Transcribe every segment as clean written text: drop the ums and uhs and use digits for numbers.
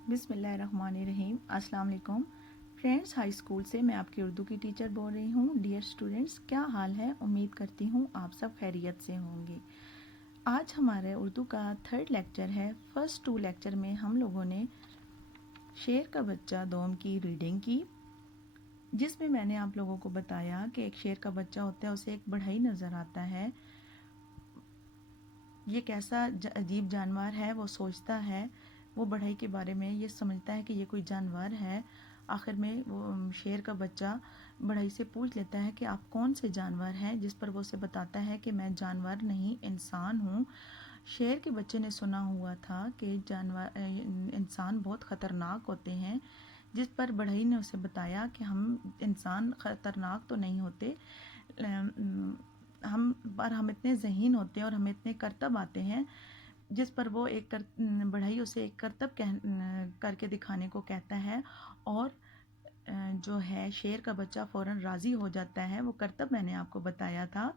बिस्मिल्लाहिर्रहमानिर्रहीम। अस्सलाम वालेकुम फ्रेंड्स, हाई स्कूल से मैं आपकी उर्दू की टीचर बोल रही हूँ। डियर स्टूडेंट्स, क्या हाल है? उम्मीद करती हूँ आप सब खैरियत से होंगे। आज हमारे उर्दू का 3rd लेक्चर है। फर्स्ट 2 लेक्चर में हम लोगों ने शेर का बच्चा दोम की रीडिंग की, जिसमें मैंने आप लोगों को बताया कि एक शेर का बच्चा होता है, उसे एक बढ़ई नज़र आता है। ये कैसा अजीब जानवर है, वो सोचता है, वो बढ़ई के बारे में ये समझता है कि ये कोई जानवर है। आखिर में वो शेर का बच्चा बढ़ई से पूछ लेता है कि आप कौन से जानवर हैं, जिस पर वो उसे बताता है कि मैं जानवर नहीं, इंसान हूँ। शेर के बच्चे ने सुना हुआ था कि इंसान बहुत ख़तरनाक होते हैं, जिस पर बढ़ई ने उसे बताया कि हम इंसान ख़तरनाक तो नहीं होते, हम इतने ज़हीन होते हैं और हमें इतने करतब आते हैं। जिस पर वो बढ़ई उसे एक करतब करके दिखाने को कहता है, और जो है शेर का बच्चा फ़ौरन राज़ी हो जाता है। वो करतब मैंने आपको बताया था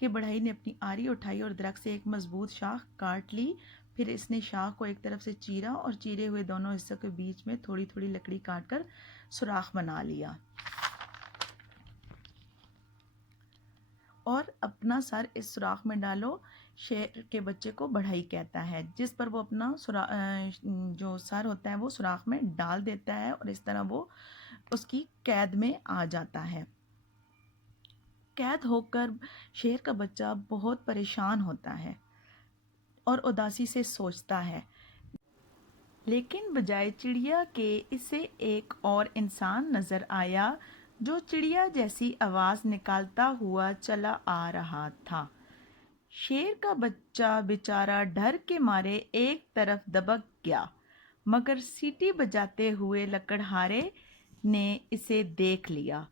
कि बढ़ई ने अपनी आरी उठाई और दरख्त से एक मज़बूत शाख काट ली। फिर इसने शाख को एक तरफ से चीरा और चीरे हुए दोनों हिस्सों के बीच में थोड़ी थोड़ी लकड़ी काट कर सुराख बना लिया और अपना सर इस सुराख में डालो। शेर के बच्चे को बढ़ई कहता है, जिस पर वो अपना जो सर होता है वो सुराख में डाल देता है, और इस तरह वो उसकी कैद में आ जाता है। कैद होकर शेर का बच्चा बहुत परेशान होता है और उदासी से सोचता है, लेकिन बजाय चिड़िया के इसे एक और इंसान नज़र आया, जो चिड़िया जैसी आवाज़ निकालता हुआ चला आ रहा था। शेर का बच्चा बेचारा डर के मारे एक तरफ दबक गया, मगर सीटी बजाते हुए लकड़हारे ने इसे देख लिया।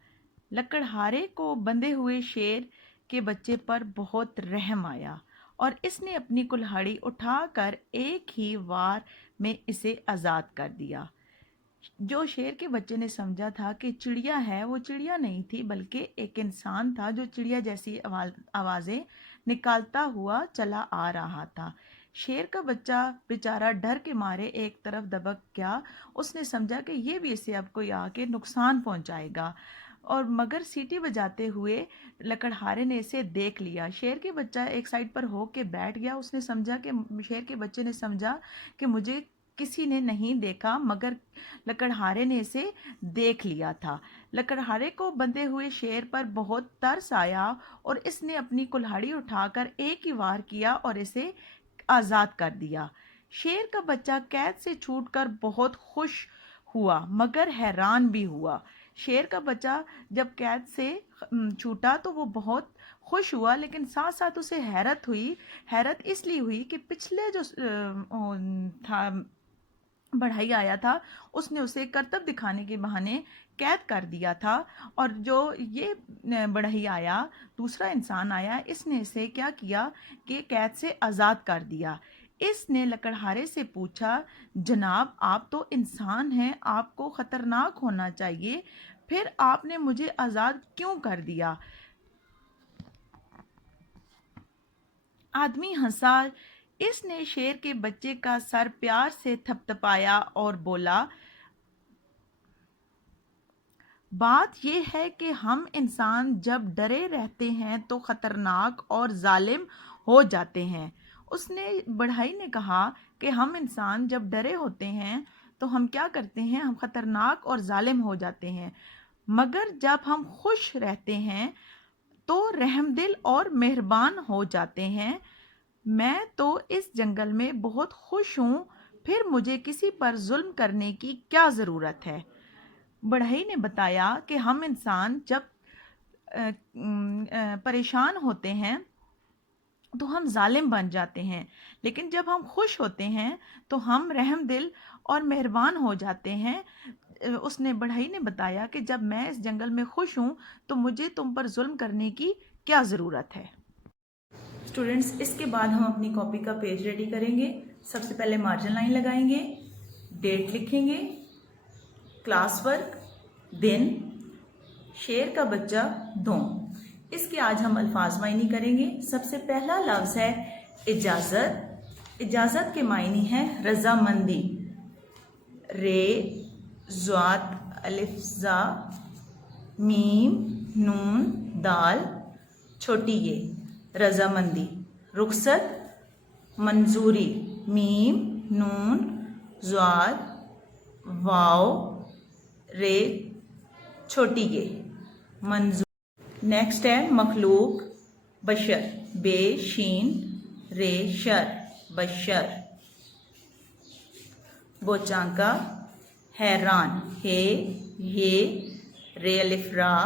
लकड़हारे को बंधे हुए शेर के बच्चे पर बहुत रहम आया और इसने अपनी कुल्हाड़ी उठाकर एक ही वार में इसे आज़ाद कर दिया। जो शेर के बच्चे ने समझा था कि चिड़िया है, वो चिड़िया नहीं थी, बल्कि एक इंसान था जो चिड़िया जैसी आवाज़ें निकालता हुआ चला आ रहा था। शेर का बच्चा बेचारा डर के मारे एक तरफ दबक गया। उसने समझा कि ये भी इसे अब कोई आके नुकसान पहुंचाएगा, और मगर सीटी बजाते हुए लकड़हारे ने इसे देख लिया। शेर के बच्चा एक साइड पर हो के बैठ गया। उसने समझा कि शेर के बच्चे ने समझा कि मुझे किसी ने नहीं देखा, मगर लकड़हारे ने इसे देख लिया था। लकड़हारे को बंधे हुए शेर पर बहुत तरस आया और इसने अपनी कुल्हाड़ी उठाकर एक ही वार किया और इसे आज़ाद कर दिया। शेर का बच्चा कैद से छूटकर बहुत खुश हुआ, मगर हैरान भी हुआ। शेर का बच्चा जब कैद से छूटा तो वो बहुत खुश हुआ, लेकिन साथ साथ उसे हैरत हुई। हैरत इसलिए हुई कि पिछले जो था बढ़ई आया था, उसने उसे करतब दिखाने के बहाने कैद कर दिया था, और जो ये बढ़ई आया, दूसरा इंसान आया, इसने इसे क्या किया कि कैद से आज़ाद कर दिया। इसने लकड़हारे से पूछा, जनाब आप तो इंसान हैं, आपको ख़तरनाक होना चाहिए, फिर आपने मुझे आज़ाद क्यों कर दिया? आदमी हंसा। इसने शेर के बच्चे का सर प्यार से थपथपाया और बोला, बात यह है कि हम इंसान जब डरे रहते हैं तो ख़तरनाक और जालिम हो जाते हैं। उसने बढ़ई ने कहा कि हम इंसान जब डरे होते हैं तो हम क्या करते हैं, हम ख़तरनाक और जालिम हो जाते हैं, मगर जब हम खुश रहते हैं तो रहमदिल और मेहरबान हो जाते हैं। मैं तो इस जंगल में बहुत खुश हूँ, फिर मुझे किसी पर जुल्म करने की क्या ज़रूरत है? बढ़ई ने बताया कि हम इंसान जब परेशान होते हैं तो हम जालिम बन जाते हैं, लेकिन जब हम खुश होते हैं तो हम रहम दिल और मेहरबान हो जाते हैं। उसने बढ़ई ने बताया कि जब मैं इस जंगल में खुश हूँ तो मुझे तुम पर जुल्म करने की क्या ज़रूरत है? स्टूडेंट्स, इसके बाद हम अपनी कॉपी का पेज रेडी करेंगे। सबसे पहले मार्जिन लाइन लगाएंगे, डेट लिखेंगे, क्लास वर्क, दिन, शेर का बच्चा, दोम। इसके आज हम अल्फाज मायनी करेंगे। सबसे पहला लफ्ज़ है इजाज़त। इजाज़त के मायनी है रज़ामंदी। رے ضاد الف زا میم نون دال چھوٹی یہ رضامندی رخصت منظوری میم نون ضاد واو رے چھوٹی یہ منظور. نیکسٹ ہے مخلوق بشر بے شین رے شر بشر. بوچانکا حیران ہے یہ رے الف را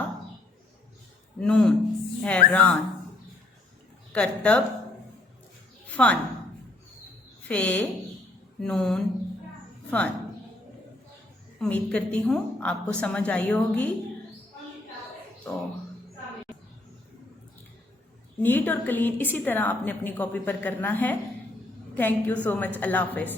نون حیران. کرتب فن فے نون فن. امید کرتی ہوں آپ کو سمجھ آئی ہوگی. تو نیٹ اور کلین اسی طرح آپ نے اپنی کاپی پر کرنا ہے. تھینک یو سو مچ. اللہ حافظ.